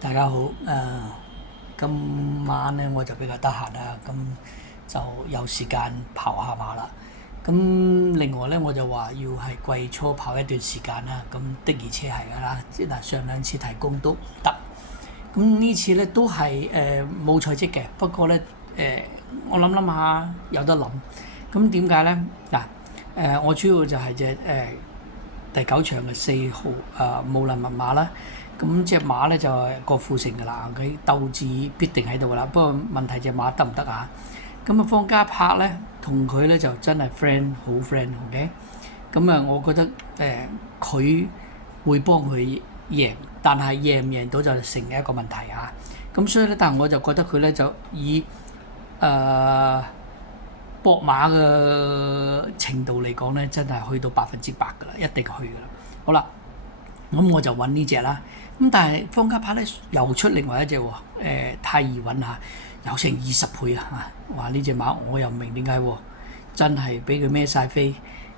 大家好，今晚咧我就比較得閒啦，咁就有時間跑下馬啦。咁另外咧我就話要係季初跑一段時間啦，咁的而且係㗎啦，即係上兩次提供都唔得。咁呢次咧都係冇賽績嘅，不過咧我諗下有得諗。咁點解咧？嗱我主要就係隻第9場嘅4號武林密碼啦。咁隻馬咧就係郭富城㗎啦，佢鬥志必定喺度㗎啦。不過問題隻馬得唔得啊？咁啊方嘉柏咧同佢咧就真係 friend 好 friend，OK？咁啊，我覺得佢會幫佢贏，但係贏唔贏到就成一個問題啊。咁所以咧，但係我就覺得佢咧就以搏馬嘅程度嚟講咧，真係去到100%㗎啦，一定去㗎啦。好啦，咁我就揾呢隻啦。咁但係方嘉柏咧又出另外一隻喎，太易揾下，有成20倍啊！話呢隻馬我又唔明點解喎，真係俾佢孭晒飛。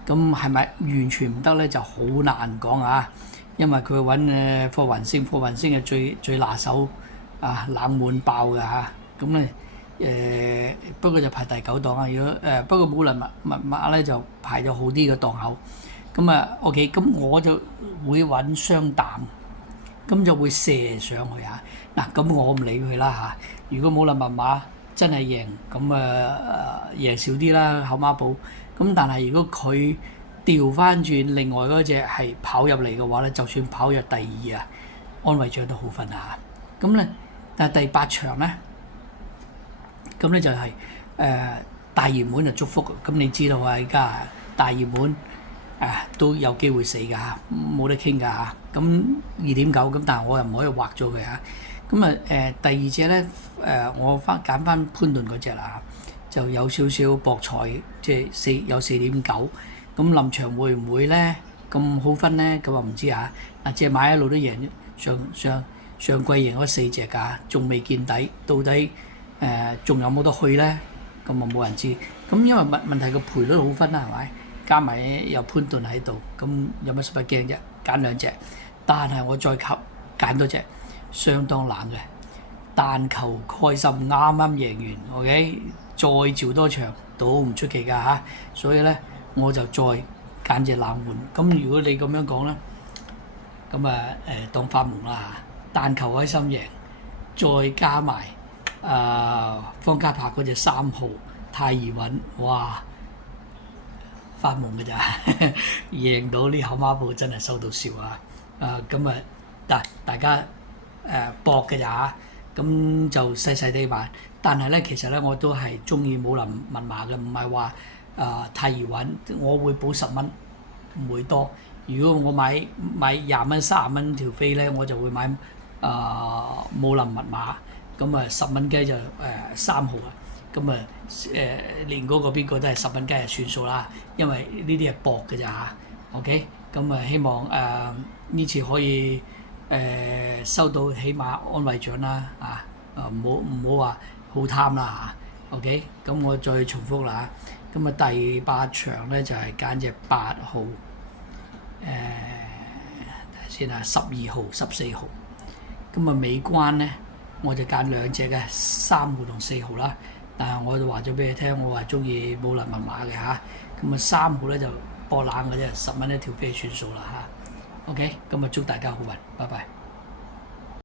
咁係咪完全唔得咧？就好難講啊！因為佢揾霍雲星係最拿手啊，冷門爆㗎嚇。咁咧不過就排第9檔啊。如果不過武林密碼咧就排咗好啲嘅檔口。咁啊 OK，咁我就會揾雙膽，咁就會射上去嚇。嗱，咁我唔理佢啦嚇。如果武林密碼真係贏，咁贏少啲啦，口孖寶。咁但係如果佢調翻轉另外嗰隻係跑入嚟嘅話咧，就算跑入第2啊，安慰獎都好分嚇。咁咧，但係第8場咧，咁咧就係大熱門就祝福。咁你知道啊，而家大熱門都有機會死㗎嚇，冇得傾㗎嚇。咁2.9咁，但係我又唔可以劃咗佢嚇。咁第2隻咧我揀翻潘頓嗰隻啦，就有少少博彩，即係有4.9。咁臨場會唔會咧咁好分咧？咁啊唔知嚇。隻馬一路都贏，上季贏咗4隻㗎，仲未見底，到底仲有冇得去咧？咁啊冇人知。咁因為問題個賠率好分啦，係咪？加埋有潘頓喺度，咁有乜使乜驚啫？揀2隻，但係我再揀多隻相當冷嘅，但求開心，啱啱贏完 ，OK， 再召多場都唔出奇㗎嚇。所以咧，我就再揀隻冷門。咁如果你咁樣講咧，咁當發夢啦嚇，但求開心贏，再加埋方嘉柏嗰隻3號太易揾，哇！發夢㗎咋，贏到呢口孖寶真係收到笑啊！咁大家搏嘅咋嚇，咁就細細地買。但係咧，其實咧我都係中意武林密碼嘅，唔係話太易揾。我會補10蚊，唔會多。如果我買20蚊、30蚊條飛咧，我就會買武林密碼。咁10蚊雞就3號啊。咁連嗰個邊個都係10蚊雞就算數啦，因為呢啲係搏嘅咋嚇。OK，咁希望呢次可以收到起碼安慰獎啦唔好話好貪啦嚇。OK，咁我再重複啦嚇。咁第8場咧就係揀隻8號睇下先啊，12號、14號。咁尾關咧我就揀2隻嘅3號同4號啦。但係我就話咗俾你聽，我話中意武林密碼嘅嚇。咁3號咧就波冷嘅啫，10蚊一條飛算數啦嚇。OK，咁祝大家好運，拜拜。